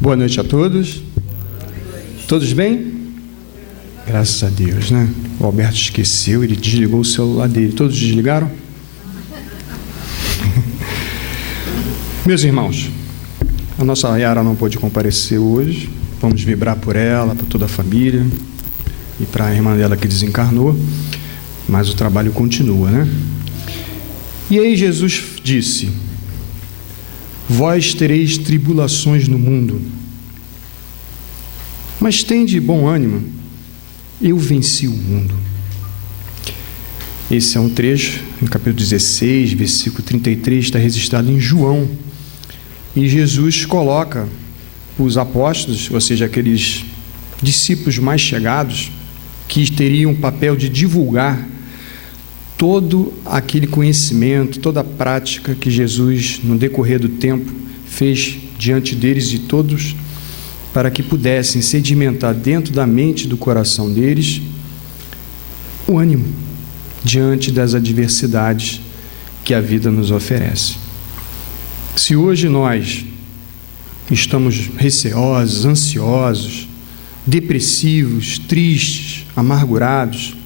Boa noite a todos. Todos bem? Graças a Deus, né? O Alberto esqueceu, ele desligou o celular dele. Todos desligaram? Meus irmãos, a nossa Yara não pôde comparecer hoje. Vamos vibrar por ela, para toda a família e para a irmã dela que desencarnou. Mas o trabalho continua, né? E aí Jesus disse: vós tereis tribulações no mundo, mas tende bom ânimo, eu venci o mundo. Esse é um trecho, no capítulo 16, versículo 33, está registrado em João. E Jesus coloca os apóstolos, ou seja, aqueles discípulos mais chegados, que teriam o papel de divulgar todo aquele conhecimento, toda a prática que Jesus, no decorrer do tempo, fez diante deles e todos, para que pudessem sedimentar dentro da mente e do coração deles o ânimo diante das adversidades que a vida nos oferece. Se hoje nós estamos receosos, ansiosos, depressivos, tristes, amargurados,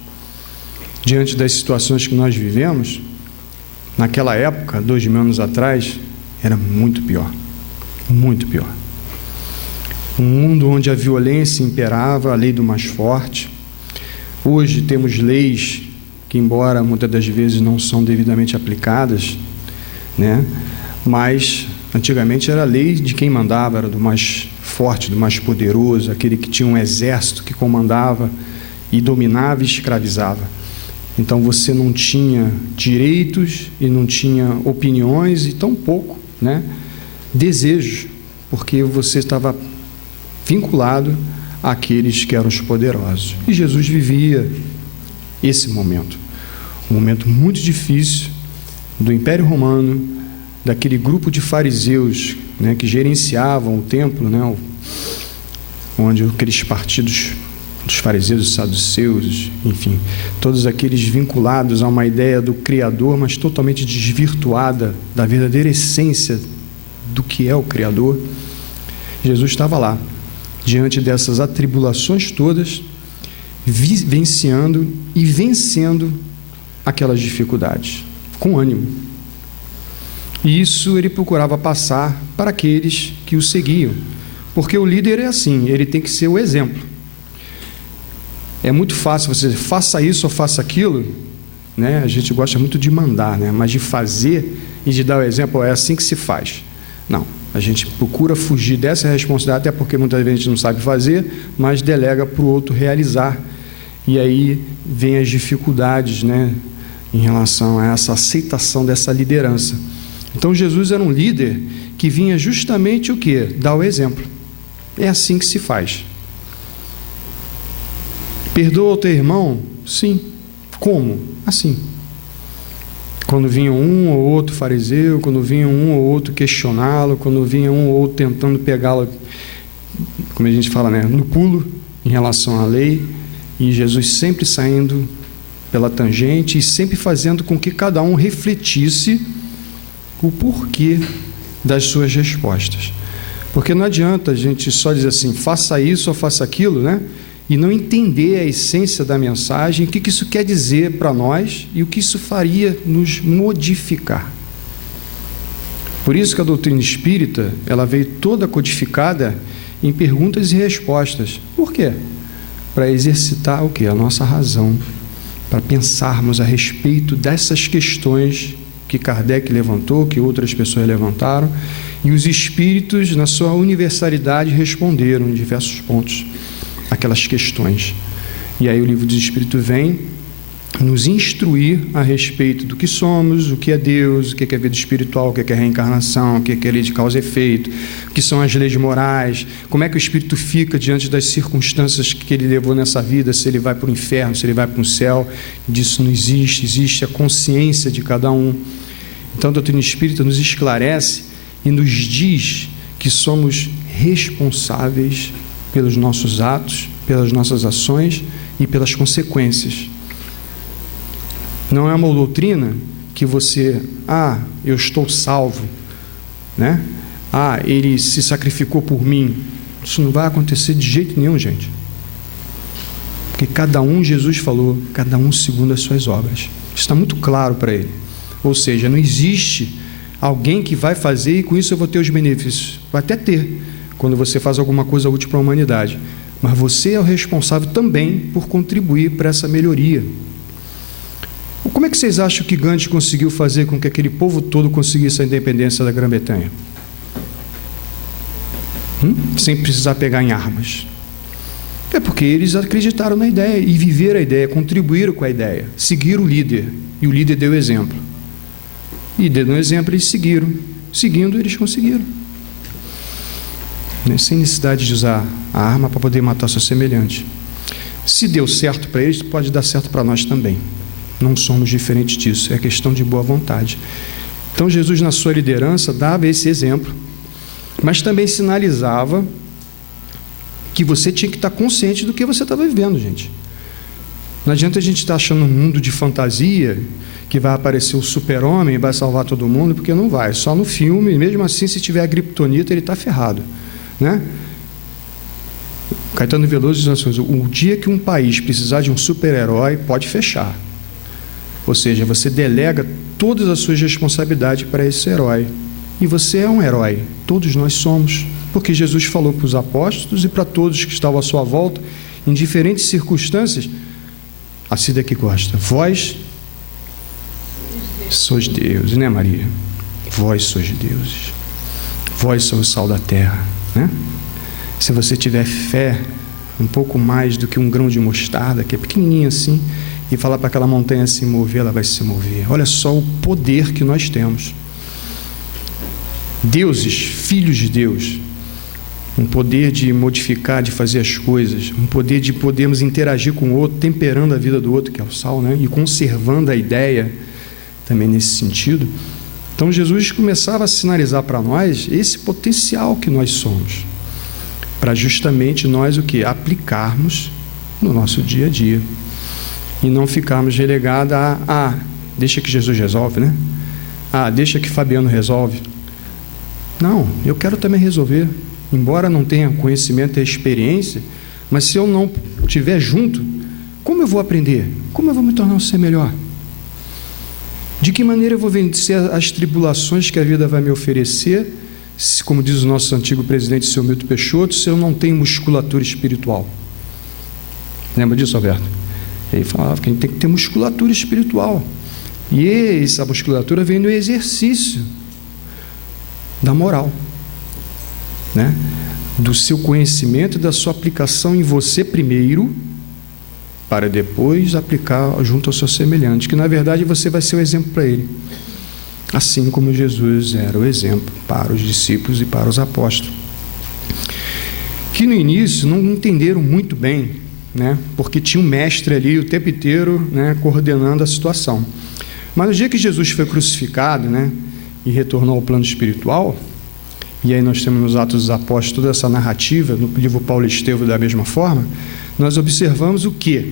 diante das situações que nós vivemos, naquela época, 2000 anos atrás, era muito pior, muito pior. Um mundo onde a violência imperava, a lei do mais forte. Hoje temos leis que, embora muitas das vezes não são devidamente aplicadas, né? Mas antigamente era a lei de quem mandava, era do mais forte, do mais poderoso, aquele que tinha um exército que comandava e dominava e escravizava. Então você não tinha direitos e não tinha opiniões e tampouco, né, desejos, porque você estava vinculado àqueles que eram os poderosos. E Jesus vivia esse momento, um momento muito difícil do Império Romano, daquele grupo de fariseus, né, que gerenciavam o templo, né, onde aqueles partidos dos fariseus, dos saduceus, enfim, todos aqueles vinculados a uma ideia do Criador, mas totalmente desvirtuada da verdadeira essência do que é o Criador. Jesus estava lá, diante dessas atribulações todas, vivenciando e vencendo aquelas dificuldades, com ânimo. E isso ele procurava passar para aqueles que o seguiam, porque o líder é assim, ele tem que ser o exemplo. É muito fácil você dizer, faça isso ou faça aquilo, né? A gente gosta muito de mandar, né? Mas de fazer e de dar o exemplo, é assim que se faz. Não, a gente procura fugir dessa responsabilidade, até porque muitas vezes a gente não sabe fazer, mas delega para o outro realizar. E aí vem as dificuldades, né, em relação a essa aceitação dessa liderança. Então Jesus era um líder que vinha justamente o quê? Dar o exemplo. É assim que se faz. Perdoa o teu irmão? Sim. Como? Assim. Quando vinha um ou outro fariseu, quando vinha um ou outro questioná-lo, quando vinha um ou outro tentando pegá-lo, como a gente fala, né, no pulo, em relação à lei, e Jesus sempre saindo pela tangente e sempre fazendo com que cada um refletisse o porquê das suas respostas. Porque não adianta a gente só dizer assim, faça isso ou faça aquilo, né? E não entender a essência da mensagem, o que isso quer dizer para nós e o que isso faria nos modificar. Por isso que a doutrina espírita, ela veio toda codificada em perguntas e respostas. Por quê? Para exercitar o quê? A nossa razão, para pensarmos a respeito dessas questões que Kardec levantou, que outras pessoas levantaram, e os espíritos, na sua universalidade, responderam em diversos pontos aquelas questões. E aí o livro dos Espíritos vem nos instruir a respeito do que somos, o que é Deus, o que é vida espiritual, o que é reencarnação, o que é lei de causa e efeito, o que são as leis morais, como é que o espírito fica diante das circunstâncias que ele levou nessa vida, se ele vai para o inferno, se ele vai para o céu. Disso não existe, existe a consciência de cada um. Então a doutrina espírita nos esclarece e nos diz que somos responsáveis pelos nossos atos, pelas nossas ações e pelas consequências. Não é uma doutrina que você, eu estou salvo, né? ele se sacrificou por mim. Isso não vai acontecer de jeito nenhum, gente. Porque cada um, Jesus falou, cada um segundo as suas obras. Está muito claro para ele. Ou seja, não existe alguém que vai fazer e com isso eu vou ter os benefícios. Vai até ter, quando você faz alguma coisa útil para a humanidade. Mas você é o responsável também por contribuir para essa melhoria. Como é que vocês acham que Gandhi conseguiu fazer com que aquele povo todo conseguisse a independência da Grã-Bretanha? Sem precisar pegar em armas. É porque eles acreditaram na ideia e viveram a ideia, contribuíram com a ideia, seguiram o líder, e o líder deu exemplo. E dando um exemplo, eles seguiram. Seguindo, eles conseguiram. Sem necessidade de usar a arma para poder matar seu semelhante. Se deu certo para eles, pode dar certo para nós também. Não somos diferentes disso, é questão de boa vontade. Então, Jesus, na sua liderança, dava esse exemplo, mas também sinalizava que você tinha que estar consciente do que você estava vivendo, gente. Não adianta a gente estar achando um mundo de fantasia, que vai aparecer o super-homem e vai salvar todo mundo, porque não vai. Só no filme, mesmo assim, se tiver a criptonita, ele está ferrado, né? Caetano Veloso diz assim: o dia que um país precisar de um super-herói, pode fechar. Ou seja, você delega todas as suas responsabilidades para esse herói. E você é um herói, todos nós somos, porque Jesus falou para os apóstolos e para todos que estavam à sua volta, em diferentes circunstâncias. A Cida que gosta: vós sois deuses, né, Maria? Vós sois deuses, vós sois o sal da terra, né? Se você tiver fé, um pouco mais do que um grão de mostarda, que é pequenininho assim, e falar para aquela montanha se mover, ela vai se mover. Olha só o poder que nós temos. Deuses, filhos de Deus, um poder de modificar, de fazer as coisas, um poder de podermos interagir com o outro, temperando a vida do outro, que é o sal, né? E conservando a ideia, também nesse sentido. Então, Jesus começava a sinalizar para nós esse potencial que nós somos, para justamente nós o que? Aplicarmos no nosso dia a dia. E não ficarmos relegados a deixa que Jesus resolve, né? Deixa que Fabiano resolve. Não, eu quero também resolver. Embora não tenha conhecimento e experiência, mas se eu não estiver junto, como eu vou aprender? Como eu vou me tornar um ser melhor? De que maneira eu vou vencer as tribulações que a vida vai me oferecer, como diz o nosso antigo presidente, seu Milton Peixoto, se eu não tenho musculatura espiritual? Lembra disso, Alberto? Ele falava que a gente tem que ter musculatura espiritual. E essa musculatura vem do exercício da moral, né? Do seu conhecimento e da sua aplicação em você primeiro, para depois aplicar junto ao seu semelhante, que na verdade você vai ser o exemplo para ele, assim como Jesus era o exemplo para os discípulos e para os apóstolos, que no início não entenderam muito bem, né? Porque tinha um mestre ali o tempo inteiro, né, coordenando a situação. Mas no dia que Jesus foi crucificado, né, e retornou ao plano espiritual, e aí nós temos nos Atos dos Apóstolos toda essa narrativa, no livro Paulo e Estevão da mesma forma, nós observamos o quê?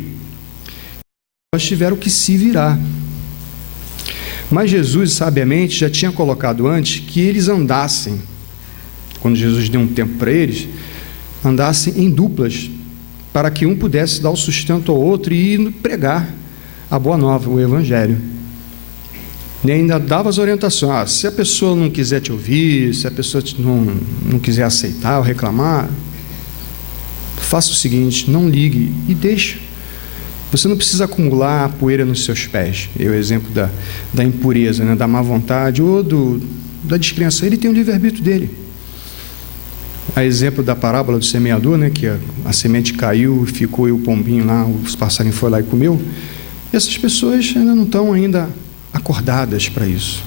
Nós tiveram que se virar. Mas Jesus, sabiamente, já tinha colocado antes que eles andassem, quando Jesus deu um tempo para eles, andassem em duplas, para que um pudesse dar o sustento ao outro e ir pregar a boa nova, o Evangelho. E ainda dava as orientações: se a pessoa não quiser te ouvir, se a pessoa não quiser aceitar ou reclamar, faça o seguinte, não ligue e deixe. Você não precisa acumular poeira nos seus pés. É o exemplo da impureza, né? Da má vontade ou da descrença. Ele tem o livre-arbítrio dele. A exemplo da parábola do semeador, né? Que a semente caiu, ficou e o pombinho lá, os passarinhos foi lá e comeu. Essas pessoas ainda não estão acordadas para isso.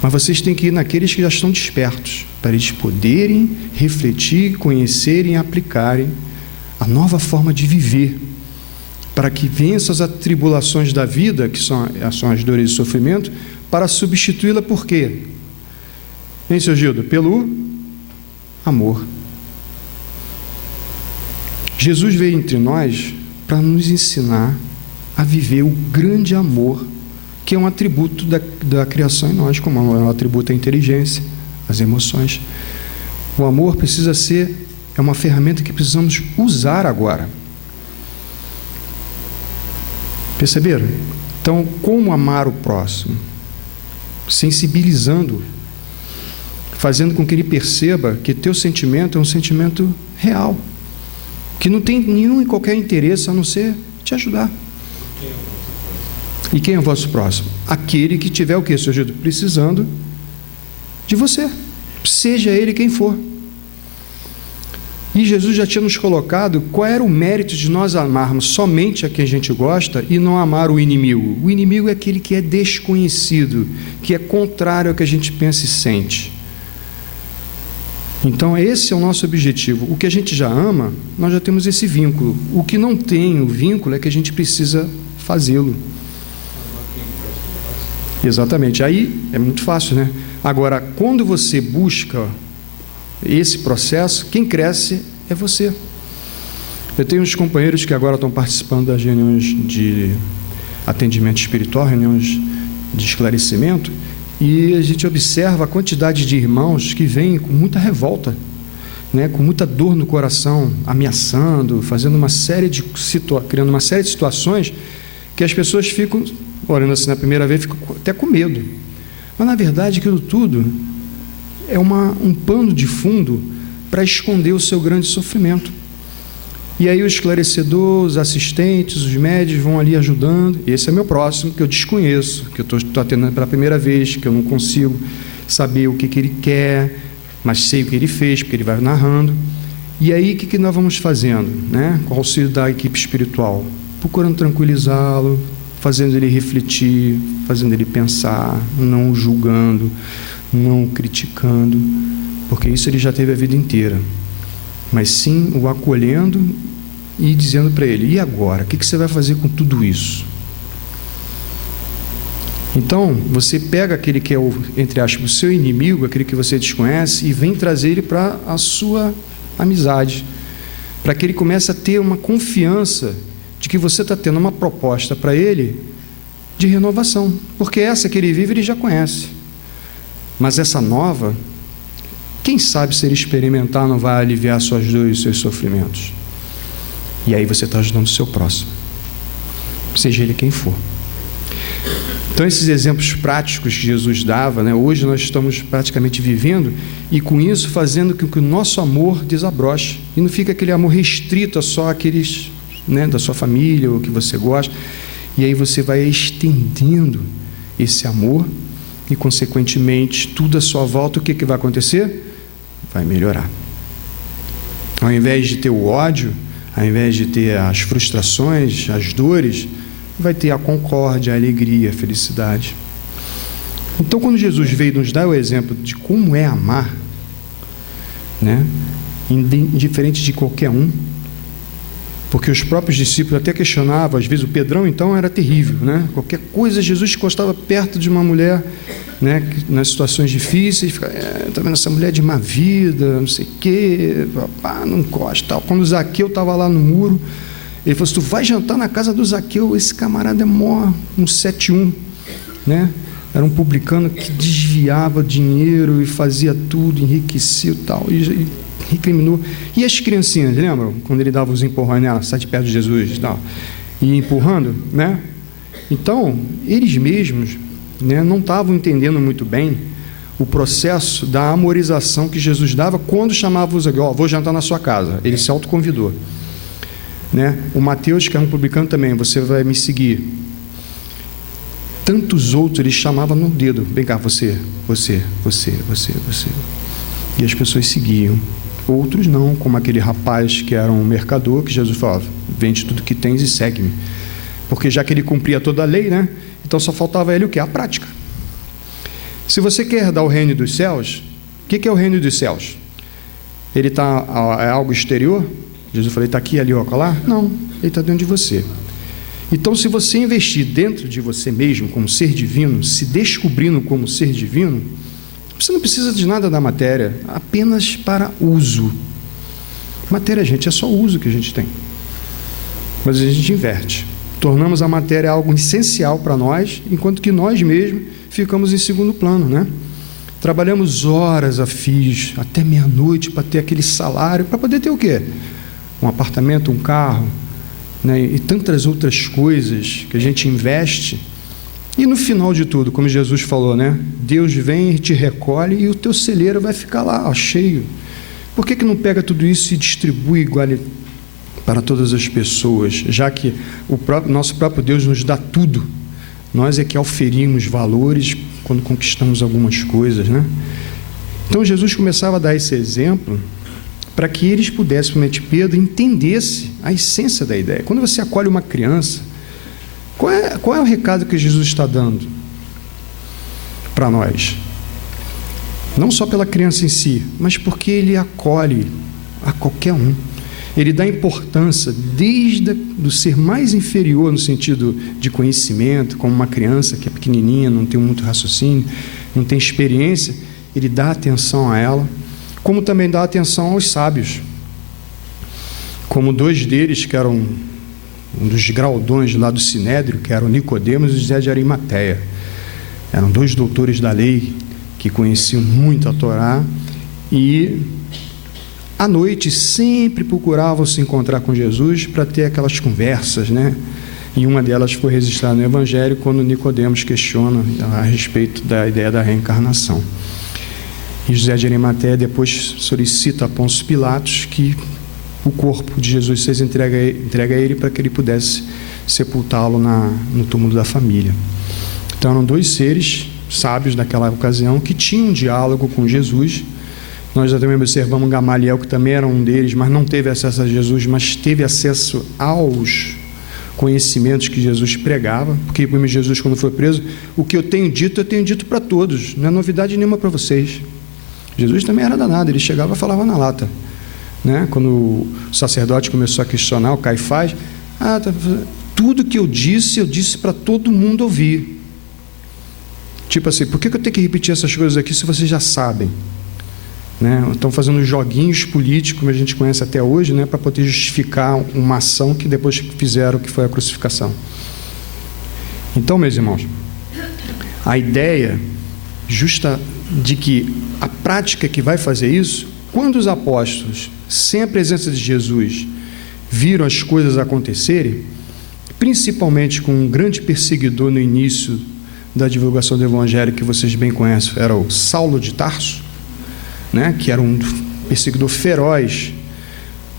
Mas vocês têm que ir naqueles que já estão despertos, para eles poderem refletir, conhecerem e aplicarem a nova forma de viver, para que vençam as atribulações da vida, que são as dores e sofrimento, para substituí-la por quê? Hein, seu Gildo? Pelo amor. Jesus veio entre nós para nos ensinar a viver o grande amor, que é um atributo da criação em nós, como é um atributo da inteligência, as emoções. O amor precisa ser, é uma ferramenta que precisamos usar agora. Perceberam? Então, como amar o próximo? Sensibilizando, fazendo com que ele perceba que teu sentimento é um sentimento real, que não tem nenhum e qualquer interesse a não ser te ajudar. E quem é o vosso próximo? Aquele que tiver o quê, seu Jesus? Precisando de você, seja ele quem for. E Jesus já tinha nos colocado qual era o mérito de nós amarmos somente a quem a gente gosta e não amar o inimigo. O inimigo é aquele que é desconhecido, que é contrário ao que a gente pensa e sente. Então esse é o nosso objetivo. O que a gente já ama, nós já temos esse vínculo. O que não tem o vínculo é que a gente precisa fazê-lo. Exatamente, aí é muito fácil, né? Agora, quando você busca esse processo, quem cresce é você. Eu tenho uns companheiros que agora estão participando das reuniões de atendimento espiritual, reuniões de esclarecimento, e a gente observa a quantidade de irmãos que vêm com muita revolta, né, com muita dor no coração, ameaçando, fazendo uma série de criando uma série de situações que as pessoas ficam olhando assim na primeira vez, ficam até com medo. Mas na verdade aquilo tudo é um pano de fundo para esconder o seu grande sofrimento. E aí o esclarecedor, os assistentes, os médios vão ali ajudando. Esse é meu próximo, que eu desconheço, que eu estou atendendo pela primeira vez, que eu não consigo saber o que ele quer, mas sei o que ele fez, porque ele vai narrando. E aí o que nós vamos fazendo, né? Com o auxílio da equipe espiritual? Procurando tranquilizá-lo, fazendo ele refletir, fazendo ele pensar, não julgando, não criticando, porque isso ele já teve a vida inteira, mas sim o acolhendo e dizendo para ele: e agora? O que você vai fazer com tudo isso? Então, você pega aquele que é o, entre aspas, o seu inimigo, aquele que você desconhece, e vem trazer ele para a sua amizade, para que ele comece a ter uma confiança de que você está tendo uma proposta para ele de renovação, porque essa que ele vive ele já conhece. Mas essa nova, quem sabe se ele experimentar não vai aliviar suas dores e seus sofrimentos. E aí você está ajudando o seu próximo, seja ele quem for. Então esses exemplos práticos que Jesus dava, né, hoje nós estamos praticamente vivendo, e com isso fazendo com que o nosso amor desabroche, e não fica aquele amor restrito a só aqueles, né, da sua família ou que você gosta. E aí você vai estendendo esse amor e, consequentemente, tudo à sua volta, o que vai acontecer? Vai melhorar. Ao invés de ter o ódio, ao invés de ter as frustrações, as dores, vai ter a concórdia, a alegria, a felicidade. Então, quando Jesus veio nos dar o exemplo de como é amar, né, indiferente de qualquer um, porque os próprios discípulos até questionavam, às vezes o Pedrão então era terrível, né? Qualquer coisa, Jesus encostava perto de uma mulher, né, nas situações difíceis, ficava, tá vendo essa mulher de má vida, não sei o quê, papá, não encosta, tal. Quando o Zaqueu estava lá no muro, ele falou assim: tu vai jantar na casa do Zaqueu, esse camarada é mó, um 7-1, né? Era um publicano que desviava dinheiro e fazia tudo, enriquecia e tal, e recriminou. E as criancinhas, lembram? Quando ele dava os empurrões nela, sai de perto de Jesus e tal, e empurrando, né? Então, eles mesmos, né, não estavam entendendo muito bem o processo da amorização que Jesus dava quando chamava os aqui: ó, vou jantar na sua casa. Ele se autoconvidou, né? O Mateus, que é um publicano também: você vai me seguir. Tantos outros ele chamava no dedo: vem cá, você. E as pessoas seguiam. Outros não, como aquele rapaz que era um mercador, que Jesus falava: vende tudo que tens e segue-me. Porque já que ele cumpria toda a lei, né? Então só faltava ele o quê? A prática. Se você quer herdar o reino dos céus, o que é o reino dos céus? Ele é algo exterior? Jesus falou: está aqui, ali, ó, lá? Não, ele está dentro de você. Então, se você investir dentro de você mesmo como ser divino, se descobrindo como ser divino, você não precisa de nada da matéria, apenas para uso. Matéria, gente, é só uso que a gente tem. Mas a gente inverte. Tornamos a matéria algo essencial para nós, enquanto que nós mesmos ficamos em segundo plano, né? trabalhamos horas a fios, até meia-noite, para ter aquele salário, para poder ter o quê? Um apartamento, um carro, né? E tantas outras coisas que a gente investe. E no final de tudo, como Jesus falou, né? Deus vem e te recolhe e o teu celeiro vai ficar lá, ó, cheio. Por que não pega tudo isso e distribui igual para todas as pessoas, já que nosso próprio Deus nos dá tudo? Nós é que auferimos valores quando conquistamos algumas coisas, né? Então Jesus começava a dar esse exemplo para que eles pudessem, principalmente Pedro, entendesse a essência da ideia. Quando você acolhe uma criança, qual é o recado que Jesus está dando para nós? Não só pela criança em si, mas porque ele acolhe a qualquer um. Ele dá importância desde do ser mais inferior no sentido de conhecimento, como uma criança que é pequenininha, não tem muito raciocínio, não tem experiência, ele dá atenção a ela, como também dá atenção aos sábios. Como dois deles, que eram um dos graudões lá do Sinédrio, que eram Nicodemos e José de Arimateia. Eram dois doutores da lei que conheciam muito a Torá e à noite sempre procuravam se encontrar com Jesus para ter aquelas conversas, né? E uma delas foi registrada no Evangelho quando Nicodemos questiona a respeito da ideia da reencarnação. E José de Arimateia depois solicita a Pôncio Pilatos que o corpo de Jesus seja entregue a ele para que ele pudesse sepultá-lo no túmulo da família. Então eram dois seres sábios daquela ocasião que tinham um diálogo com Jesus. Nós já também observamos Gamaliel, que também era um deles, mas não teve acesso a Jesus, mas teve acesso aos conhecimentos que Jesus pregava, porque Jesus, quando foi preso, o que eu tenho dito para todos, não é novidade nenhuma para vocês. Jesus também era danado, ele chegava e falava na lata, né? Quando o sacerdote começou a questionar, o Caifás, tudo que eu disse para todo mundo ouvir. Tipo assim, por que eu tenho que repetir essas coisas aqui se vocês já sabem? Né? Estão fazendo joguinhos políticos, como a gente conhece até hoje, né? Para poder justificar uma ação que depois fizeram, que foi a crucificação. Então, meus irmãos, a ideia justa de que a prática que vai fazer isso, quando os apóstolos, sem a presença de Jesus, viram as coisas acontecerem, principalmente com um grande perseguidor no início da divulgação do Evangelho, que vocês bem conhecem, era o Saulo de Tarso, né, que era um perseguidor feroz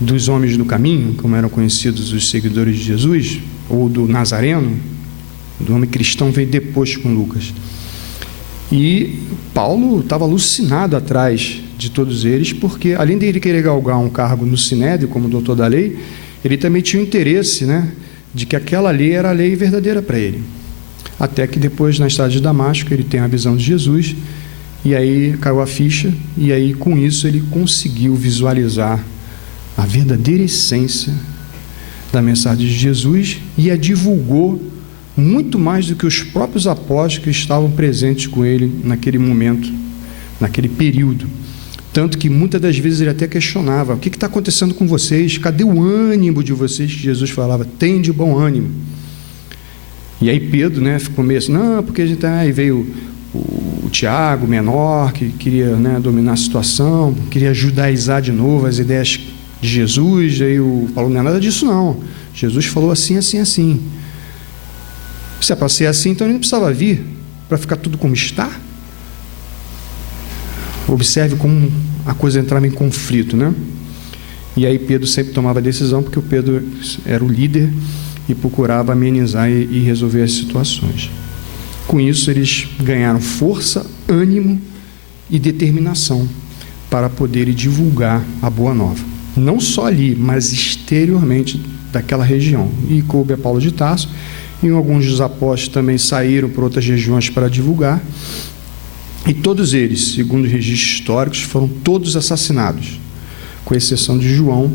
dos homens do caminho, como eram conhecidos os seguidores de Jesus, ou do Nazareno, do homem cristão, veio depois com Lucas. E Paulo estava alucinado atrás de todos eles, porque além de ele querer galgar um cargo no Sinédrio como doutor da lei, ele também tinha o interesse, né, de que aquela lei era a lei verdadeira para ele. Até que depois, na estrada de Damasco, ele tem a visão de Jesus, e aí caiu a ficha, e aí com isso ele conseguiu visualizar a verdadeira essência da mensagem de Jesus e a divulgou muito mais do que os próprios apóstolos que estavam presentes com ele naquele momento, naquele período. Tanto que muitas das vezes ele até questionava: o que está acontecendo com vocês? Cadê o ânimo de vocês? Que Jesus falava: tem de bom ânimo. E aí Pedro, né, ficou meio assim, não, porque a gente aí veio o Tiago, menor, que queria, né, dominar a situação, queria judaizar de novo as ideias de Jesus. Aí o Paulo: não é nada disso não, Jesus falou assim, assim, assim. Se é para ser assim, então ele não precisava vir para ficar tudo como está. Observe como a coisa entrava em conflito, né? E aí Pedro sempre tomava a decisão, porque o Pedro era o líder e procurava amenizar e resolver as situações. Com isso, eles ganharam força, ânimo e determinação para poderem divulgar a Boa Nova. Não só ali, mas exteriormente daquela região. E coube a Paulo de Tarso, e alguns dos apóstolos também saíram para outras regiões para divulgar. E todos eles, segundo os registros históricos, foram todos assassinados, com exceção de João,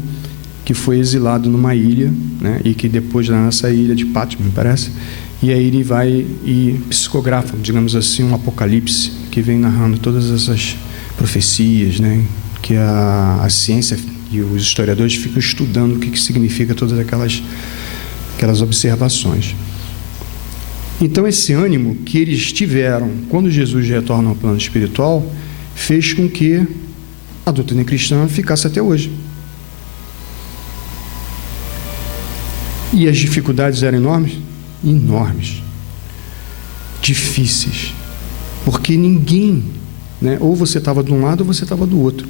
que foi exilado numa ilha, né, e que depois lá nessa ilha de Pátmos, me parece, e aí ele vai e psicografa, digamos assim, um apocalipse, que vem narrando todas essas profecias, né, que a ciência e os historiadores ficam estudando o que significa todas aquelas observações. Então esse ânimo que eles tiveram quando Jesus retorna ao plano espiritual fez com que a doutrina cristã ficasse até hoje. E as dificuldades eram enormes? Enormes. Difíceis. Porque ninguém, né, ou você estava de um lado ou você estava do outro.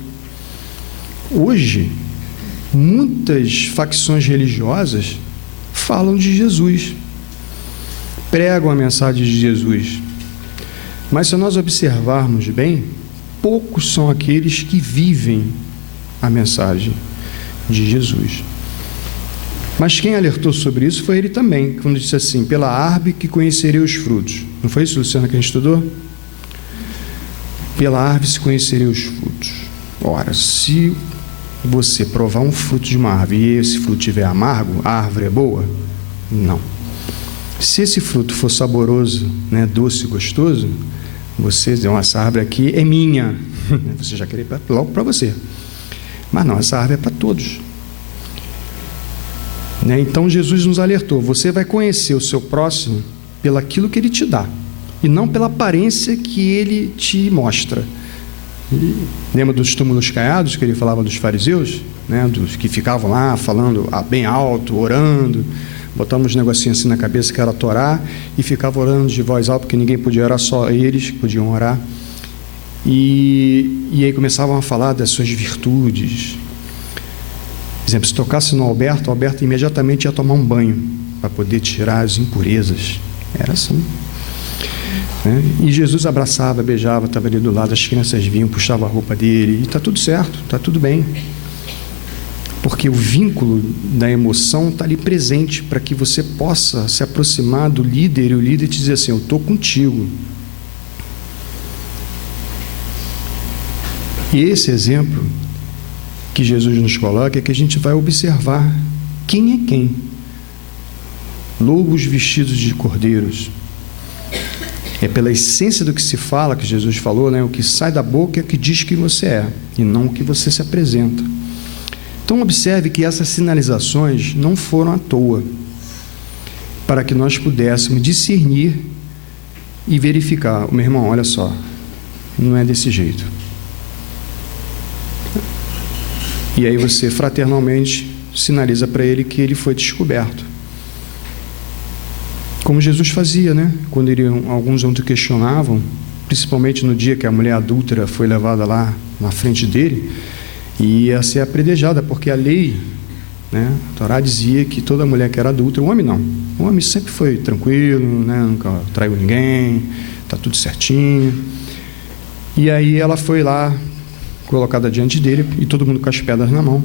Hoje, muitas facções religiosas falam de Jesus, pregam a mensagem de Jesus. Mas se nós observarmos bem, poucos são aqueles que vivem a mensagem de Jesus. Mas quem alertou sobre isso foi ele também, quando disse assim: pela árvore que conhecerei os frutos. Não foi isso, Luciana, que a gente estudou? Pela árvore se conhecerei os frutos. Ora, se você provar um fruto de uma árvore e esse fruto estiver amargo, a árvore é boa? Não. Se esse fruto for saboroso, né, doce e gostoso, você diz: essa árvore aqui é minha. Você já queria logo para você. Mas não, essa árvore é para todos. Né? Então Jesus nos alertou: você vai conhecer o seu próximo pelaquilo que ele te dá, e não pela aparência que ele te mostra. Lembra dos túmulos caiados que ele falava dos fariseus, né? Dos que ficavam lá falando bem alto, orando, botavam uns negocinhos assim na cabeça que era a Torá, e ficavam orando de voz alta, porque ninguém podia orar, só eles que podiam orar. E aí começavam a falar das suas virtudes. Por exemplo, se tocasse no Alberto, o Alberto imediatamente ia tomar um banho para poder tirar as impurezas. Era assim. Né? E Jesus abraçava, beijava, estava ali do lado, as crianças vinham, puxavam a roupa dele, e está tudo certo, está tudo bem. Porque o vínculo da emoção está ali presente para que você possa se aproximar do líder e o líder te dizer assim: eu estou contigo. E esse exemplo que Jesus nos coloca é que a gente vai observar quem é quem. Lobos vestidos de cordeiros. É pela essência do que se fala, que Jesus falou, né? O que sai da boca é o que diz que você é, e não o que você se apresenta. Então observe que essas sinalizações não foram à toa, para que nós pudéssemos discernir e verificar: meu irmão, olha só, não é desse jeito. E aí você fraternalmente sinaliza para ele que ele foi descoberto. Como Jesus fazia, né? Quando alguns outros questionavam, principalmente no dia que a mulher adúltera foi levada lá na frente dele, e ia ser apredejada, porque a lei, né, a Torá dizia que toda mulher que era adúltera, o homem não. O homem sempre foi tranquilo, né, nunca traiu ninguém, está tudo certinho. E aí ela foi lá, colocada diante dele, e todo mundo com as pedras na mão,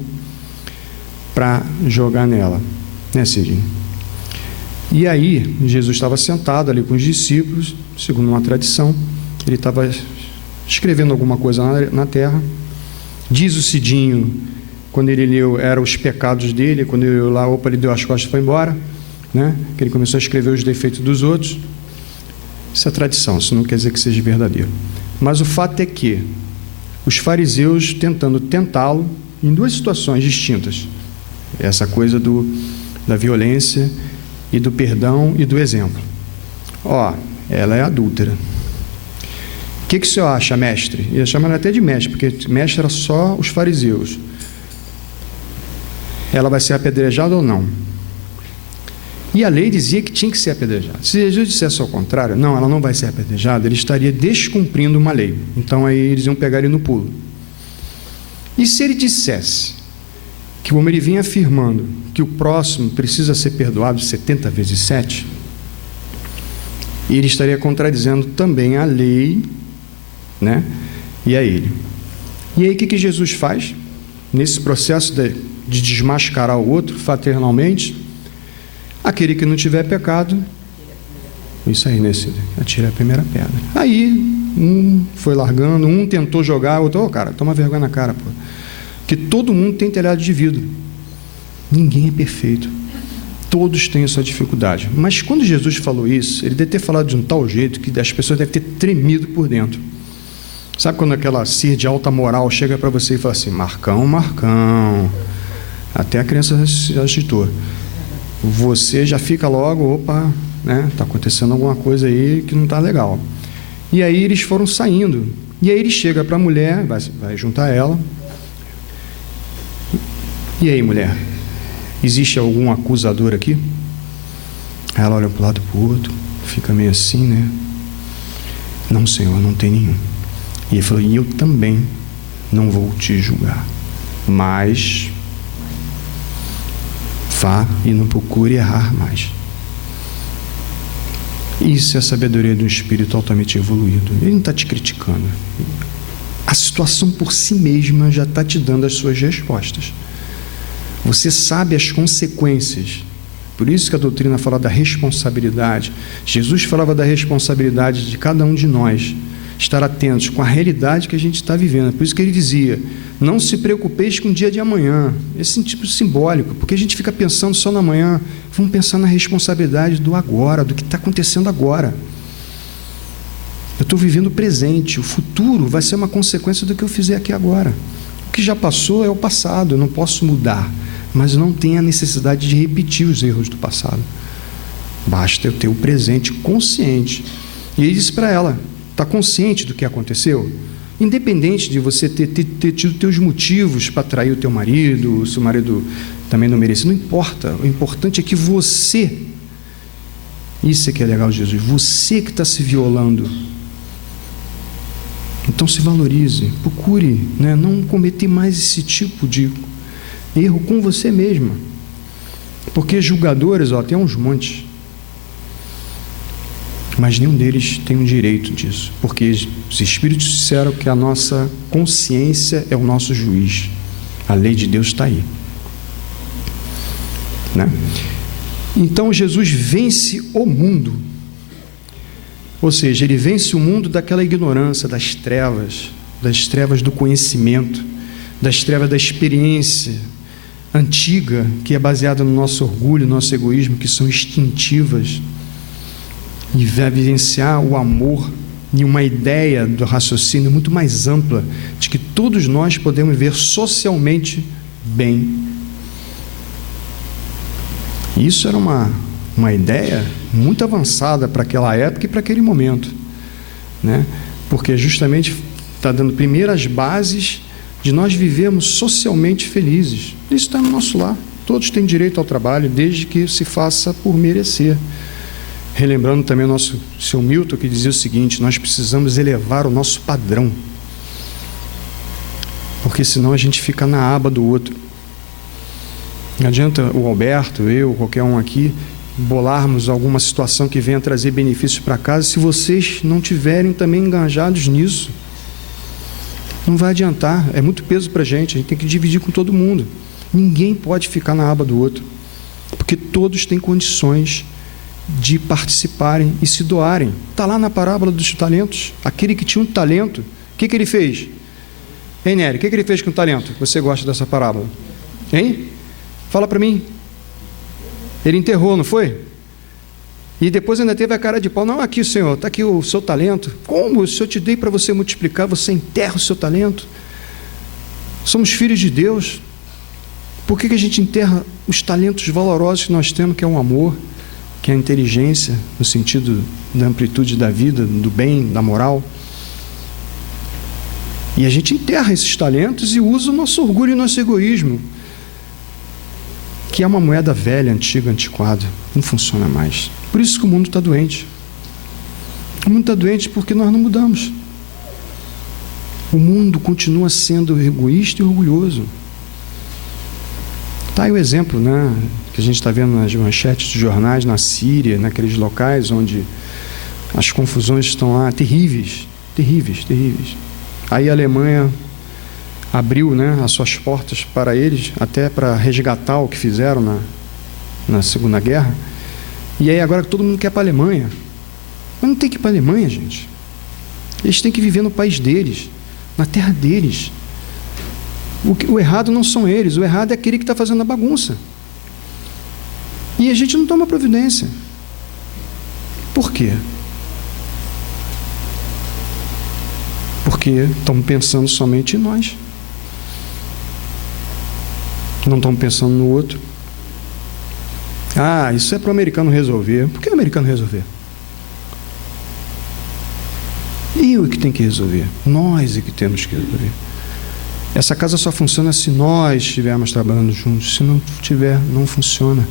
para jogar nela. Né, Sidney? E aí, Jesus estava sentado ali com os discípulos, segundo uma tradição, ele estava escrevendo alguma coisa na terra. Diz o Cidinho, quando ele leu, eram os pecados dele, quando ele leu lá, ele deu as costas e foi embora, né? Que ele começou a escrever os defeitos dos outros. Isso é tradição, isso não quer dizer que seja verdadeiro. Mas o fato é que os fariseus tentando tentá-lo em duas situações distintas. Essa coisa da violência e do perdão e do exemplo. Ela é adúltera. O que o senhor acha, mestre? Ia chamar ela até de mestre, porque mestre era só os fariseus. Ela vai ser apedrejada ou não? E a lei dizia que tinha que ser apedrejada. Se Jesus dissesse ao contrário, não, ela não vai ser apedrejada, ele estaria descumprindo uma lei. Então aí eles iam pegar ele no pulo. E se ele dissesse que, como ele vinha afirmando, que o próximo precisa ser perdoado 70 vezes 7, ele estaria contradizendo também a lei, né? E a ele. E aí o que Jesus faz? Nesse processo de desmascarar o outro fraternalmente, aquele que não tiver pecado, isso aí, né, Cid? Atira a primeira pedra. Aí um foi largando, um tentou jogar, o outro: cara, toma vergonha na cara, pô. Que todo mundo tem telhado de vidro. Ninguém é perfeito. Todos têm a sua dificuldade. Mas quando Jesus falou isso, ele deve ter falado de um tal jeito que as pessoas devem ter tremido por dentro. Sabe quando aquela ser de alta moral chega para você e fala assim: Marcão, Marcão. Até a criança se agitou. Você já fica logo: opa, né? Está acontecendo alguma coisa aí que não está legal. E aí eles foram saindo. E aí ele chega para a mulher, vai juntar ela. E aí, mulher, existe algum acusador aqui? Aí ela olha para um lado e para o outro, fica meio assim, né? Não, Senhor, não tem nenhum. E ele falou, e eu também não vou te julgar, mas vá e não procure errar mais. Isso é a sabedoria de um espírito altamente evoluído. Ele não está te criticando. A situação por si mesma já está te dando as suas respostas. Você sabe as consequências. Por isso que a doutrina fala da responsabilidade. Jesus falava da responsabilidade de cada um de nós estar atentos com a realidade que a gente está vivendo. Por isso que ele dizia, não se preocupeis com o dia de amanhã. Esse tipo simbólico, porque a gente fica pensando só no amanhã. Vamos pensar na responsabilidade do agora, do que está acontecendo agora. Eu estou vivendo o presente. O futuro vai ser uma consequência do que eu fizer aqui agora. O que já passou é o passado, eu não posso mudar. Mas não tem a necessidade de repetir os erros do passado. Basta eu ter o presente consciente. E ele disse para ela, está consciente do que aconteceu? Independente de você ter tido teus motivos para trair o teu marido, se o marido também não merecia, não importa. O importante é que você, isso é que é legal de Jesus, você que está se violando. Então se valorize, procure, né, não cometer mais esse tipo de erro com você mesma. Porque julgadores, tem uns montes. Mas nenhum deles tem um direito disso. Porque os Espíritos disseram que a nossa consciência é o nosso juiz. A lei de Deus está aí. Né? Então Jesus vence o mundo. Ou seja, ele vence o mundo daquela ignorância, das trevas do conhecimento, das trevas da experiência antiga, que é baseada no nosso orgulho, no nosso egoísmo, que são instintivas, e vai vivenciar o amor e uma ideia do raciocínio muito mais ampla, de que todos nós podemos viver socialmente bem. Isso era uma ideia muito avançada para aquela época e para aquele momento, né? Porque justamente está dando primeiras bases de nós vivermos socialmente felizes. Isso está no nosso lar. Todos têm direito ao trabalho, desde que se faça por merecer. Relembrando também o nosso seu Milton, que dizia o seguinte, nós precisamos elevar o nosso padrão, porque senão a gente fica na aba do outro. Não adianta o Alberto, eu, qualquer um aqui, bolarmos alguma situação que venha trazer benefícios para casa, se vocês não tiverem também engajados nisso. Não vai adiantar, é muito peso para a gente tem que dividir com todo mundo. Ninguém pode ficar na aba do outro, porque todos têm condições de participarem e se doarem. Está lá na parábola dos talentos, aquele que tinha um talento, o que ele fez? Hein, Nery, o que ele fez com o talento? Você gosta dessa parábola? Hein? Fala para mim. Ele enterrou, não foi? E depois ainda teve a cara de pau. Não, aqui, Senhor, está aqui o seu talento. Como? Se eu te dei para você multiplicar, você enterra o seu talento? Somos filhos de Deus. Por que a gente enterra os talentos valorosos que nós temos, que é o amor, que é a inteligência, no sentido da amplitude da vida, do bem, da moral? E a gente enterra esses talentos e usa o nosso orgulho e o nosso egoísmo, que é uma moeda velha, antiga, antiquada, não funciona mais. Por isso que o mundo está doente. O mundo está doente porque nós não mudamos. O mundo continua sendo egoísta e orgulhoso. Está aí o exemplo, né, que a gente está vendo nas manchetes dos jornais, na Síria, naqueles locais onde as confusões estão lá terríveis, terríveis, terríveis. Aí a Alemanha abriu, né, as suas portas para eles, até para resgatar o que fizeram na Segunda Guerra. E aí agora todo mundo quer para a Alemanha. Mas não tem que ir para a Alemanha, gente. Eles têm que viver no país deles, na terra deles. O errado não são eles, o errado é aquele que está fazendo a bagunça. E a gente não toma providência. Por quê? Porque estamos pensando somente em nós. Não estamos pensando no outro. Ah, isso é para o americano resolver. Por que o americano resolver? Eu é que tenho que resolver. Nós é que temos que resolver. Essa casa só funciona se nós estivermos trabalhando juntos. Se não tiver, não funciona.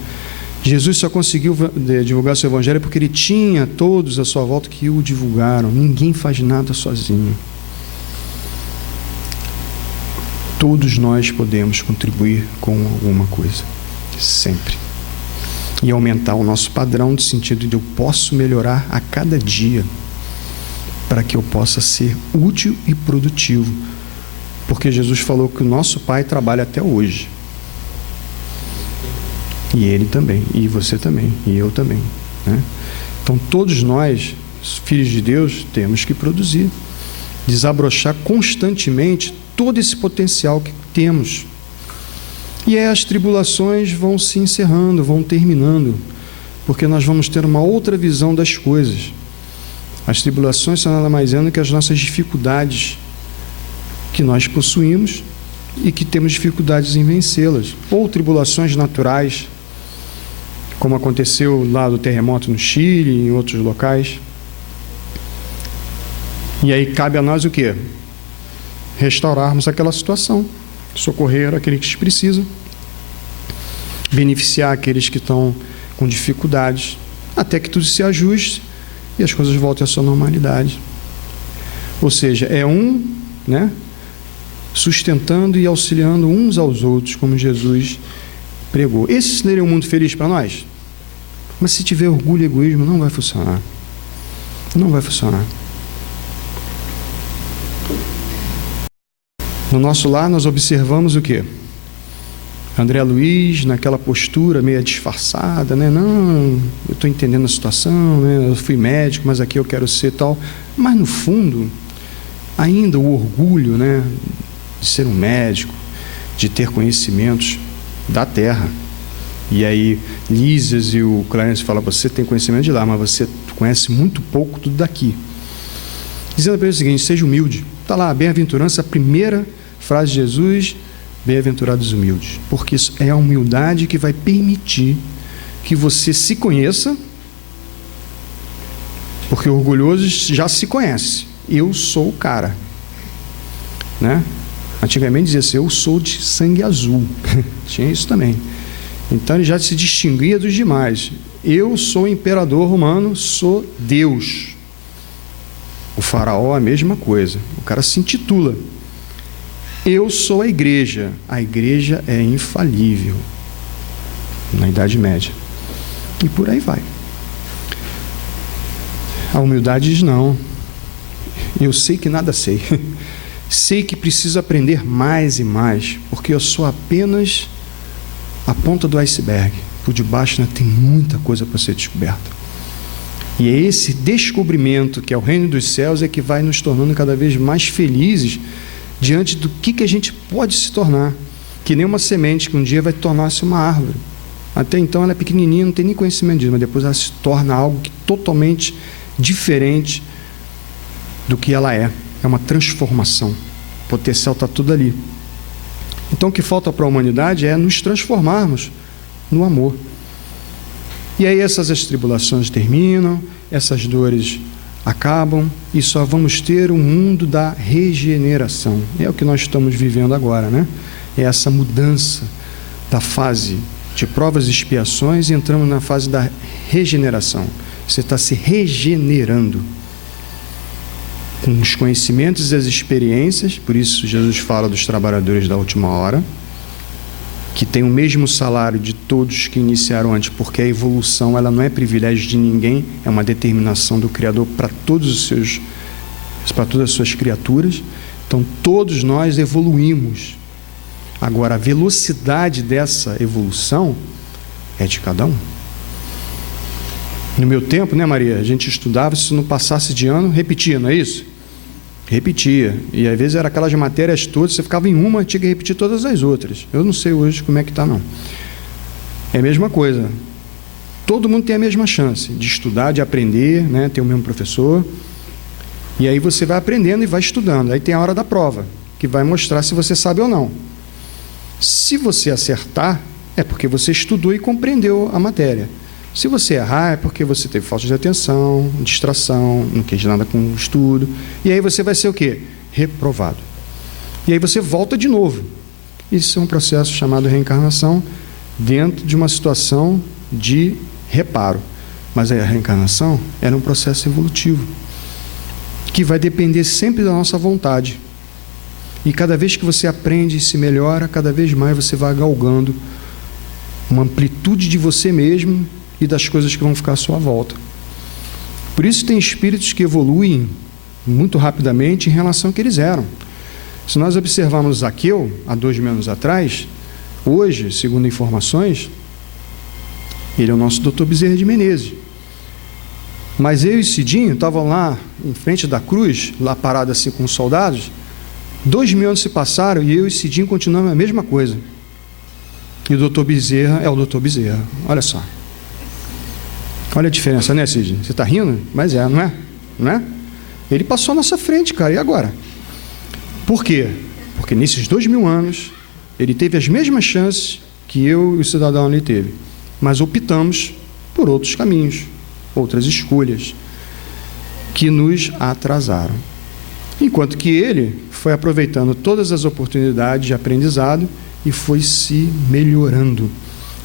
Jesus só conseguiu divulgar seu evangelho porque ele tinha todos à sua volta que o divulgaram. Ninguém faz nada sozinho. Todos nós podemos contribuir com alguma coisa. Sempre. E aumentar o nosso padrão de sentido de eu posso melhorar a cada dia para que eu possa ser útil e produtivo. Porque Jesus falou que o nosso Pai trabalha até hoje. E Ele também, e você também, e eu também, né? Então todos nós, filhos de Deus, temos que produzir, desabrochar constantemente todo esse potencial que temos. E aí as tribulações vão se encerrando, vão terminando, porque nós vamos ter uma outra visão das coisas. As tribulações são nada mais do que as nossas dificuldades que nós possuímos e que temos dificuldades em vencê-las, ou tribulações naturais, como aconteceu lá do terremoto no Chile e em outros locais. E aí cabe a nós o quê? Restaurarmos aquela situação, socorrer aqueles que precisam, beneficiar aqueles que estão com dificuldades, até que tudo se ajuste e as coisas voltem à sua normalidade. Ou seja, é sustentando e auxiliando uns aos outros, como Jesus pregou. Esse seria um mundo feliz para nós? Mas se tiver orgulho e egoísmo, não vai funcionar. Não vai funcionar. No nosso lar, nós observamos o quê? André Luiz, naquela postura meio disfarçada, né? Não, eu estou entendendo a situação, né? Eu fui médico, mas aqui eu quero ser tal. Mas, no fundo, ainda o orgulho, né? De ser um médico, de ter conhecimentos da terra. E aí, Lísias e o Clarence falam, você tem conhecimento de lá, mas você conhece muito pouco tudo daqui. Dizendo para ele o seguinte, seja humilde. Está lá, bem-aventurança, a primeira frase de Jesus, bem-aventurados humildes. Porque isso é a humildade que vai permitir que você se conheça, porque o orgulhoso já se conhece. Eu sou o cara. Né? Antigamente dizia assim, eu sou de sangue azul. Tinha isso também. Então ele já se distinguia dos demais. Eu sou imperador romano, sou Deus. O faraó, a mesma coisa. O cara se intitula. Eu sou a igreja. A igreja é infalível. Na Idade Média. E por aí vai. A humildade diz não. Eu sei que nada sei. Sei que preciso aprender mais e mais, porque eu sou apenas a ponta do iceberg. Por debaixo, né, tem muita coisa para ser descoberta. E é esse descobrimento, que é o reino dos céus, é que vai nos tornando cada vez mais felizes diante do que a gente pode se tornar. Que nem uma semente que um dia vai tornar-se uma árvore. Até então ela é pequenininha, não tem nem conhecimento disso, mas depois ela se torna algo totalmente diferente do que ela é. É uma transformação. O potencial está tudo ali. Então o que falta para a humanidade é nos transformarmos no amor. E aí essas tribulações terminam, essas dores acabam e só vamos ter um mundo da regeneração. É o que nós estamos vivendo agora, né? É essa mudança da fase de provas e expiações e entramos na fase da regeneração. Você está se regenerando com os conhecimentos e as experiências. Por isso Jesus fala dos trabalhadores da última hora, que tem o mesmo salário de todos que iniciaram antes, porque a evolução ela não é privilégio de ninguém, é uma determinação do Criador para todas as suas criaturas. Então todos nós evoluímos. Agora a velocidade dessa evolução é de cada um. No meu tempo, né, Maria, a gente estudava, se não passasse de ano, repetia, não é isso? Repetia, e às vezes era aquelas matérias todas, você ficava em uma, tinha que repetir todas as outras. Eu não sei hoje como é que está, não. É a mesma coisa. Todo mundo tem a mesma chance de estudar, de aprender, né? Tem o mesmo professor, e aí você vai aprendendo e vai estudando. Aí tem a hora da prova, que vai mostrar se você sabe ou não. Se você acertar, é porque você estudou e compreendeu a matéria. Se você errar, é porque você teve falta de atenção, distração, não quis nada com o estudo. E aí você vai ser o quê? Reprovado. E aí você volta de novo. Isso é um processo chamado reencarnação dentro de uma situação de reparo. Mas a reencarnação era um processo evolutivo que vai depender sempre da nossa vontade. E cada vez que você aprende e se melhora, cada vez mais você vai galgando uma amplitude de você mesmo e das coisas que vão ficar à sua volta. Por isso tem espíritos que evoluem muito rapidamente em relação ao que eles eram. Se nós observarmos Zaqueu, há 2.000 anos atrás, hoje, segundo informações, ele é o nosso Dr. Bezerra de Menezes. Mas eu e Cidinho estavam lá em frente da cruz, lá parado assim com os soldados. 2.000 anos se passaram e eu e Cidinho continuamos a mesma coisa. E o Dr. Bezerra é o Dr. Bezerra. Olha só. Olha a diferença, né, Cidinho? Você está rindo? Mas é, não é? Não é? Ele passou à nossa frente, cara. E agora? Por quê? Porque nesses 2.000 anos, ele teve as mesmas chances que eu e o cidadão ali teve. Mas optamos por outros caminhos, outras escolhas, que nos atrasaram. Enquanto que ele foi aproveitando todas as oportunidades de aprendizado e foi se melhorando,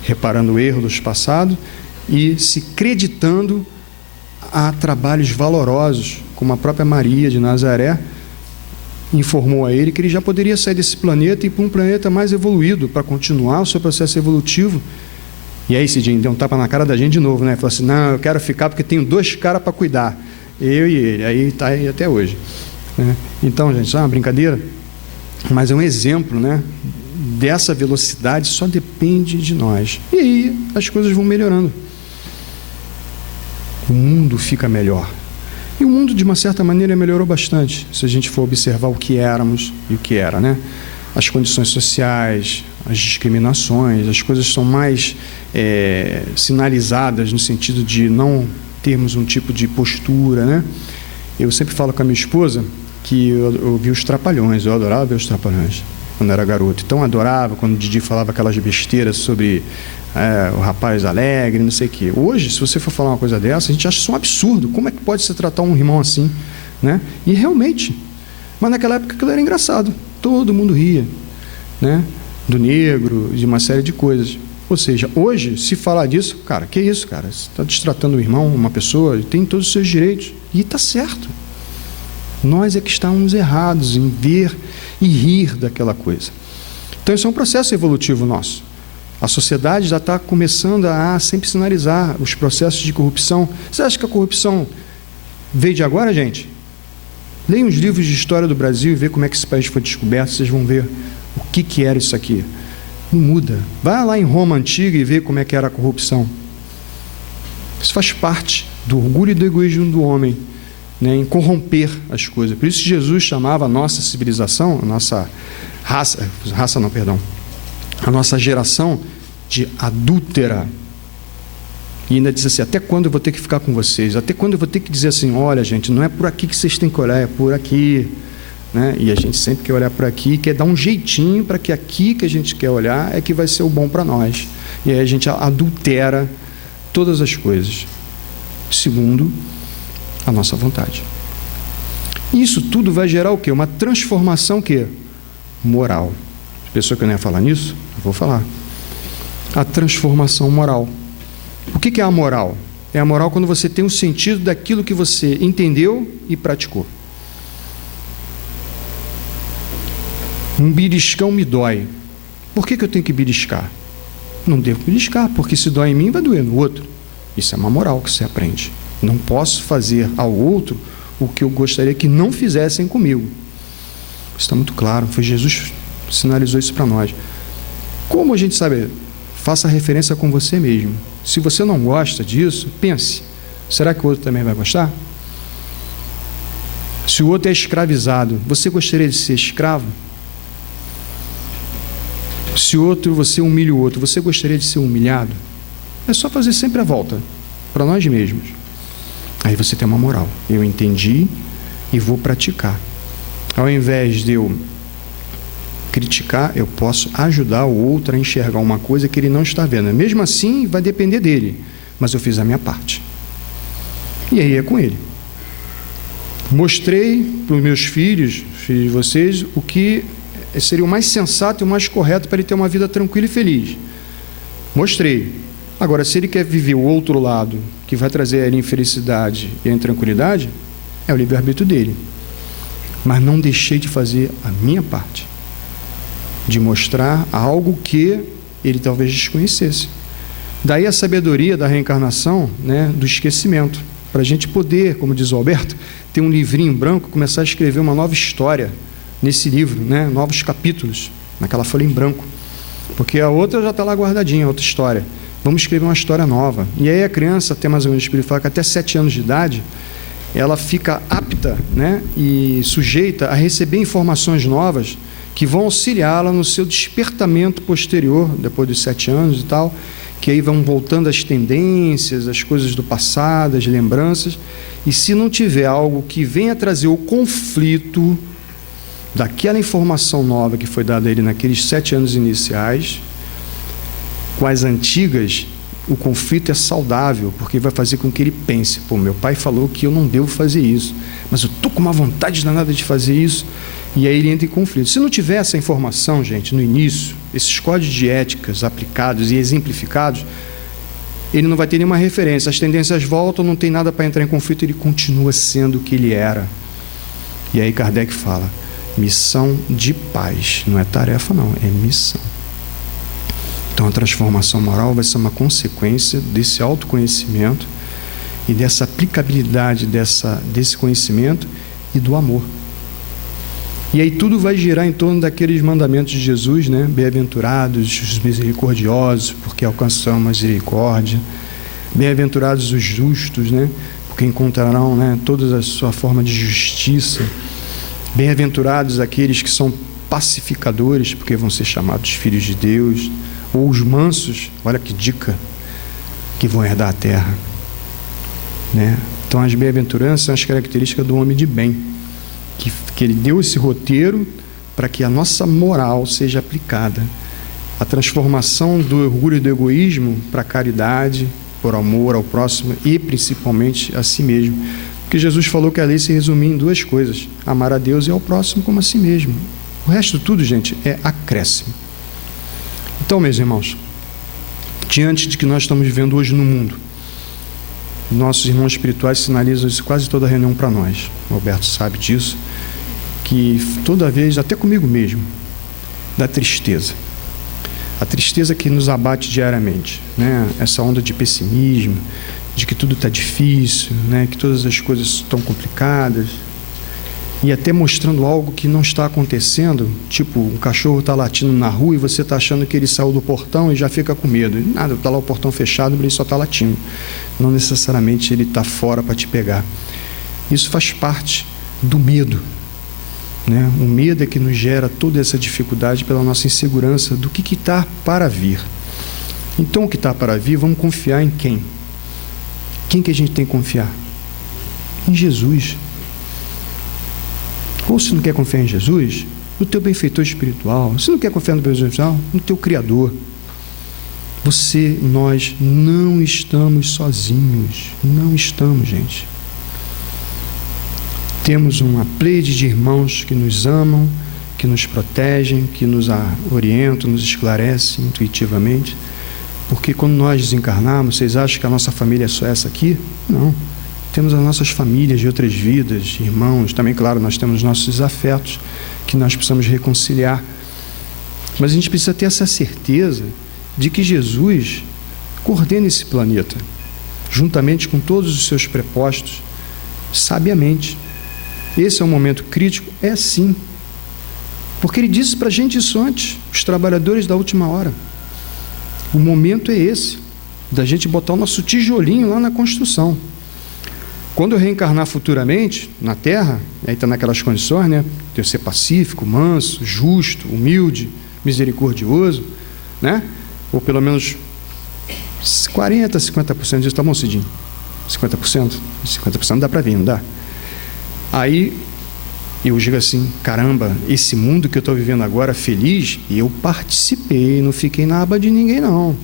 reparando o erro dos passados e se creditando a trabalhos valorosos, como a própria Maria de Nazaré informou a ele que ele já poderia sair desse planeta e ir para um planeta mais evoluído, para continuar o seu processo evolutivo. E aí Cidinho deu um tapa na cara da gente de novo, né? Falou assim, não, eu quero ficar porque tenho 2 caras para cuidar, eu e ele. Aí está aí até hoje. Né? Então, gente, isso é uma brincadeira, mas é um exemplo, né? Dessa velocidade só depende de nós. E aí as coisas vão melhorando. O mundo fica melhor. E o mundo, de uma certa maneira, melhorou bastante, se a gente for observar o que éramos e o que era, né? As condições sociais, as discriminações, as coisas são mais sinalizadas no sentido de não termos um tipo de postura, né? Eu sempre falo com a minha esposa que eu vi os Trapalhões, eu adorava ver os Trapalhões quando era garoto. Então, adorava quando o Didi falava aquelas besteiras sobre o rapaz alegre, não sei o quê. Hoje, se você for falar uma coisa dessa, a gente acha isso um absurdo. Como é que pode se tratar um irmão assim? Né? E realmente, mas naquela época aquilo era engraçado. Todo mundo ria, né? Do negro, de uma série de coisas. Ou seja, hoje, se falar disso, cara, que isso, cara? Você está destratando o irmão, uma pessoa, ele tem todos os seus direitos. E está certo. Nós é que estamos errados em ver e rir daquela coisa. Então, isso é um processo evolutivo nosso. A sociedade já está começando a sempre sinalizar os processos de corrupção. Você acha que a corrupção veio de agora, gente? Leiam os livros de história do Brasil e vê como é que esse país foi descoberto, vocês vão ver o que era isso aqui. Não muda. Vai lá em Roma antiga e vê como é que era a corrupção. Isso faz parte do orgulho e do egoísmo do homem, né, em corromper as coisas. Por isso Jesus chamava a nossa civilização, a nossa a nossa geração de adúltera. E ainda diz assim, até quando eu vou ter que ficar com vocês? Até quando eu vou ter que dizer assim, olha gente, não é por aqui que vocês têm que olhar, é por aqui. Né? E a gente sempre quer olhar por aqui, quer dar um jeitinho para que aqui que a gente quer olhar é que vai ser o bom para nós. E aí a gente adultera todas as coisas, segundo a nossa vontade. Isso tudo vai gerar o quê? Uma transformação quê? Moral. Pessoa que eu não ia falar nisso, eu vou falar. A transformação moral. O que é a moral? É a moral quando você tem um sentido daquilo que você entendeu e praticou. Um beliscão me dói. Por que eu tenho que beliscar? Não devo beliscar, porque se dói em mim, vai doer no outro. Isso é uma moral que você aprende. Não posso fazer ao outro o que eu gostaria que não fizessem comigo. Isso está muito claro. Foi Jesus que sinalizou isso para nós. Como a gente sabe? Faça referência com você mesmo. Se você não gosta disso, pense. Será que o outro também vai gostar? Se o outro é escravizado, você gostaria de ser escravo? Se você humilha o outro, você gostaria de ser humilhado? É só fazer sempre a volta, para nós mesmos. Aí você tem uma moral. Eu entendi e vou praticar. Ao invés de eu criticar, eu posso ajudar o outro a enxergar uma coisa que ele não está vendo. Mesmo assim, vai depender dele. mas eu fiz a minha parte. E aí é com ele. Mostrei para os meus filhos de vocês, o que seria o mais sensato e o mais correto para ele ter uma vida tranquila e feliz. Mostrei. Agora, se ele quer viver o outro lado, que vai trazer a ele infelicidade e a intranquilidade, é o livre-arbítrio dele. Mas não deixei de fazer a minha parte, de mostrar algo que ele talvez desconhecesse. Daí a sabedoria da reencarnação, né, do esquecimento, para a gente poder, como diz o Alberto, ter um livrinho branco, começar a escrever uma nova história nesse livro, né, novos capítulos, naquela folha em branco, porque a outra já está lá guardadinha, a outra história. Vamos escrever uma história nova. E aí a criança, até mais ou menos, ele fala que até 7 anos de idade, ela fica apta, né, e sujeita a receber informações novas que vão auxiliá-la no seu despertamento posterior, depois dos 7 anos e tal, que aí vão voltando as tendências, as coisas do passado, as lembranças, e se não tiver algo que venha trazer o conflito daquela informação nova que foi dada a ele naqueles 7 anos iniciais, com as antigas, o conflito é saudável, porque vai fazer com que ele pense, pô, meu pai falou que eu não devo fazer isso, mas eu estou com uma vontade danada de fazer isso, e aí ele entra em conflito. Se não tiver essa informação, gente, no início, esses códigos de éticas aplicados e exemplificados, ele não vai ter nenhuma referência, as tendências voltam, não tem nada para entrar em conflito, ele continua sendo o que ele era. E aí Kardec fala, missão de paz, não é tarefa não, é missão. Então a transformação moral vai ser uma consequência desse autoconhecimento e dessa aplicabilidade desse conhecimento e do amor. E aí tudo vai girar em torno daqueles mandamentos de Jesus, né? Bem-aventurados os misericordiosos, porque alcançarão misericórdia. Bem-aventurados os justos, né? Porque encontrarão, né, toda a sua forma de justiça. Bem-aventurados aqueles que são pacificadores, porque vão ser chamados filhos de Deus. Ou os mansos, olha que dica, que vão herdar a terra, né? Então as bem-aventuranças são as características do homem de bem, que ele deu esse roteiro para que a nossa moral seja aplicada, a transformação do orgulho e do egoísmo para a caridade, por amor ao próximo e principalmente a si mesmo, porque Jesus falou que a lei se resumia em 2 coisas, amar a Deus e ao próximo como a si mesmo. O resto tudo, gente, é acréscimo. Então, meus irmãos, diante de que nós estamos vivendo hoje no mundo, nossos irmãos espirituais sinalizam isso quase toda reunião para nós. O Alberto sabe disso, que toda vez, até comigo mesmo, dá tristeza. A tristeza que nos abate diariamente, né? Essa onda de pessimismo, de que tudo está difícil, né? Que todas as coisas estão complicadas, e até mostrando algo que não está acontecendo, tipo, um cachorro está latindo na rua e você está achando que ele saiu do portão e já fica com medo. Nada, está lá o portão fechado, ele só está latindo. Não necessariamente ele está fora para te pegar. Isso faz parte do medo, né? O medo é que nos gera toda essa dificuldade pela nossa insegurança do que está para vir. Então, o que está para vir, vamos confiar em quem? Quem que a gente tem que confiar? Em Jesus. Ou se não quer confiar em Jesus, no teu benfeitor espiritual. Se não quer confiar no benfeitor espiritual, no teu Criador. Nós não estamos sozinhos. Não estamos, gente. Temos uma pleide de irmãos que nos amam, que nos protegem, que nos orientam, nos esclarecem intuitivamente. Porque quando nós desencarnarmos, vocês acham que a nossa família é só essa aqui? Não. Temos as nossas famílias de outras vidas, irmãos, também, claro, nós temos nossos afetos que nós precisamos reconciliar. Mas a gente precisa ter essa certeza de que Jesus coordena esse planeta, juntamente com todos os seus prepostos, sabiamente. Esse é um momento crítico? É sim. Porque ele disse para a gente isso antes, os trabalhadores da última hora. O momento é esse, da gente botar o nosso tijolinho lá na construção. Quando eu reencarnar futuramente na Terra, aí está naquelas condições, né? De eu ser pacífico, manso, justo, humilde, misericordioso, né? Ou pelo menos 40%, 50% disso, tá bom, Cidinho? 50%? 50% dá para vir, não dá? Aí eu digo assim, caramba, esse mundo que eu estou vivendo agora feliz, eu participei, não fiquei na aba de ninguém não.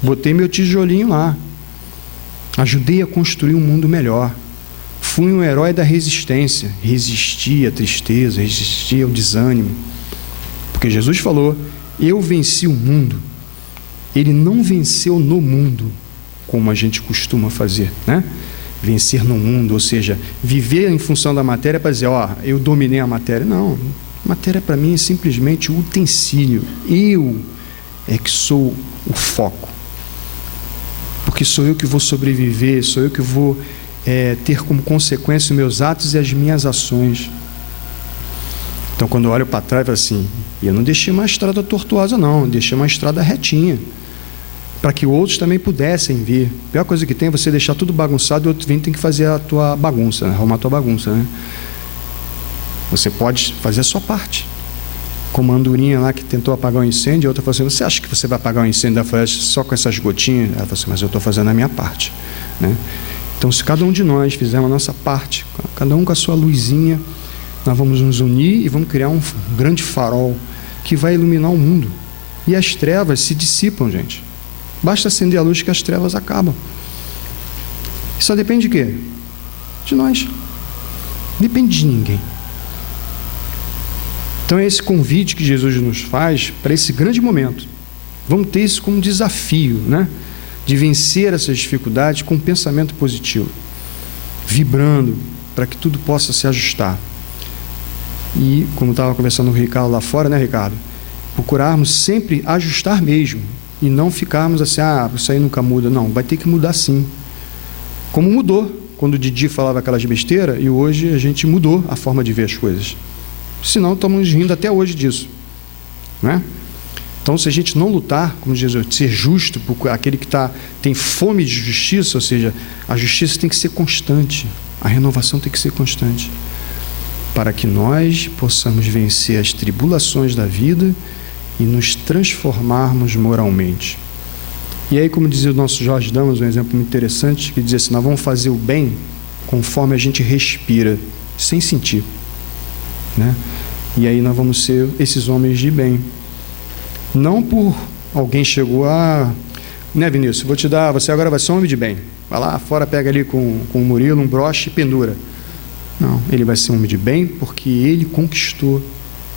Botei meu tijolinho lá. Ajudei a construir um mundo melhor. Fui um herói da resistência. Resisti à tristeza, resisti ao desânimo. Porque Jesus falou, eu venci o mundo. Ele não venceu no mundo, como a gente costuma fazer, né? Vencer no mundo, ou seja, viver em função da matéria para dizer, eu dominei a matéria. Não, a matéria para mim é simplesmente o utensílio. Eu é que sou o foco. Porque sou eu que vou sobreviver, sou eu que vou ter como consequência os meus atos e as minhas ações. Então, quando eu olho para trás, eu falo assim, eu não deixei uma estrada tortuosa, não, eu deixei uma estrada retinha, para que outros também pudessem vir. A pior coisa que tem é você deixar tudo bagunçado e outro tem que fazer a tua bagunça, né? Arrumar a tua bagunça, né? Você pode fazer a sua parte. Como a andorinha lá que tentou apagar o incêndio, a outra falou assim, você acha que você vai apagar o incêndio da floresta só com essas gotinhas? Ela falou assim, mas eu estou fazendo a minha parte, né? Então, se cada um de nós fizermos a nossa parte, cada um com a sua luzinha, nós vamos nos unir e vamos criar um grande farol que vai iluminar o mundo. E as trevas se dissipam, gente. Basta acender a luz que as trevas acabam. E só depende de quê? De nós. Depende de ninguém. Então é esse convite que Jesus nos faz para esse grande momento. Vamos ter isso como desafio, né? De vencer essas dificuldades com um pensamento positivo, vibrando para que tudo possa se ajustar. E, como estava conversando com o Ricardo lá fora, né, Ricardo? Procurarmos sempre ajustar mesmo, e não ficarmos assim, isso aí nunca muda. Não, vai ter que mudar sim. Como mudou, quando o Didi falava aquelas besteiras, e hoje a gente mudou a forma de ver as coisas. Senão estamos rindo até hoje disso, né? Então, se a gente não lutar, como Jesus, ser justo, por aquele que tem fome de justiça, ou seja, a justiça tem que ser constante, a renovação tem que ser constante, para que nós possamos vencer as tribulações da vida e nos transformarmos moralmente. E aí, como dizia o nosso Jorge Damas, um exemplo muito interessante, que dizia assim, nós vamos fazer o bem conforme a gente respira, sem sentir, né? E aí nós vamos ser esses homens de bem. Não por alguém chegou né, Vinícius, vou te dar, você agora vai ser um homem de bem. Vai lá fora, pega ali com o Murilo um broche e pendura. Não, ele vai ser um homem de bem porque ele conquistou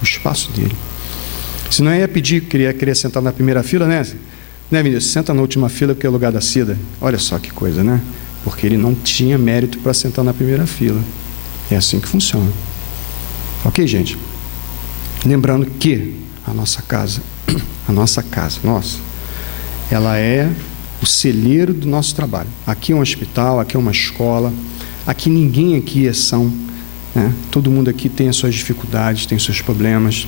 o espaço dele. Se não ia pedir, queria sentar na primeira fila, né? Né, Vinícius? Senta na última fila porque é o lugar da Cida. Olha só que coisa, né? Porque ele não tinha mérito para sentar na primeira fila. É assim que funciona. Ok, gente? Lembrando que a nossa casa, nossa, ela é o celeiro do nosso trabalho. Aqui é um hospital, aqui é uma escola, aqui ninguém aqui é são, né? Todo mundo aqui tem as suas dificuldades, tem seus problemas,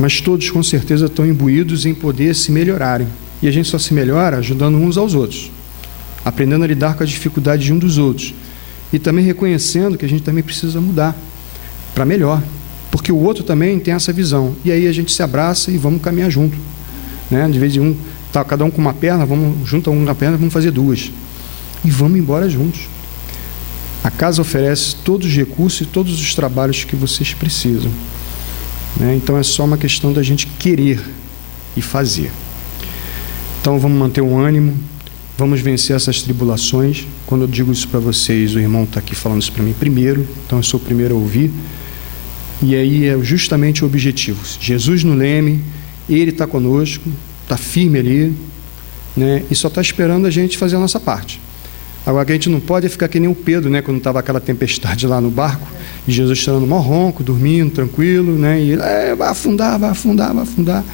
mas todos com certeza estão imbuídos em poder se melhorarem. E a gente só se melhora ajudando uns aos outros, aprendendo a lidar com as dificuldades de um dos outros e também reconhecendo que a gente também precisa mudar para melhor, porque o outro também tem essa visão, e aí a gente se abraça e vamos caminhar junto, né? De vez em cada um com uma perna, vamos juntar uma perna, vamos fazer duas e vamos embora juntos. A casa oferece todos os recursos e todos os trabalhos que vocês precisam, né? Então é só uma questão da gente querer e fazer. Então vamos manter o ânimo, vamos vencer essas tribulações. Quando eu digo isso para vocês, o irmão está aqui falando isso para mim primeiro, então eu sou o primeiro a ouvir. E aí é justamente o objetivo. Jesus no leme, Ele está conosco, está firme ali, né? E só está esperando a gente fazer a nossa parte. Agora, que a gente não pode ficar que nem o Pedro, né? Quando estava aquela tempestade lá no barco, e Jesus tirando mó ronco, dormindo, tranquilo, né? E ele, vai afundar, vai afundar, vai afundar.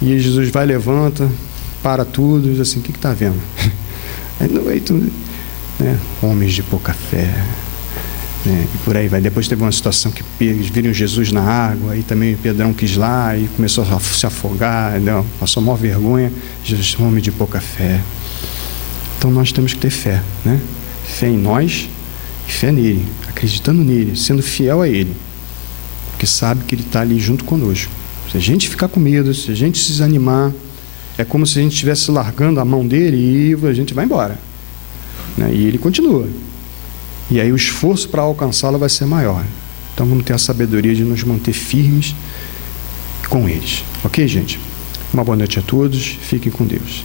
E aí Jesus vai, levanta, para tudo, e diz assim, o que está vendo? Aí tudo, né? Homens de pouca fé. E por aí vai. Depois teve uma situação que eles viram Jesus na água, e também o Pedrão quis lá e começou a se afogar, não, passou maior vergonha. Jesus, homem de pouca fé. Então nós temos que ter fé, né? Fé em nós e fé nele, acreditando nele, sendo fiel a ele, porque sabe que ele está ali junto conosco. Se a gente ficar com medo, se a gente se desanimar, é como se a gente estivesse largando a mão dele e a gente vai embora, né? E ele continua. E aí o esforço para alcançá-lo vai ser maior. Então vamos ter a sabedoria de nos manter firmes com eles. Ok, gente? Uma boa noite a todos. Fiquem com Deus.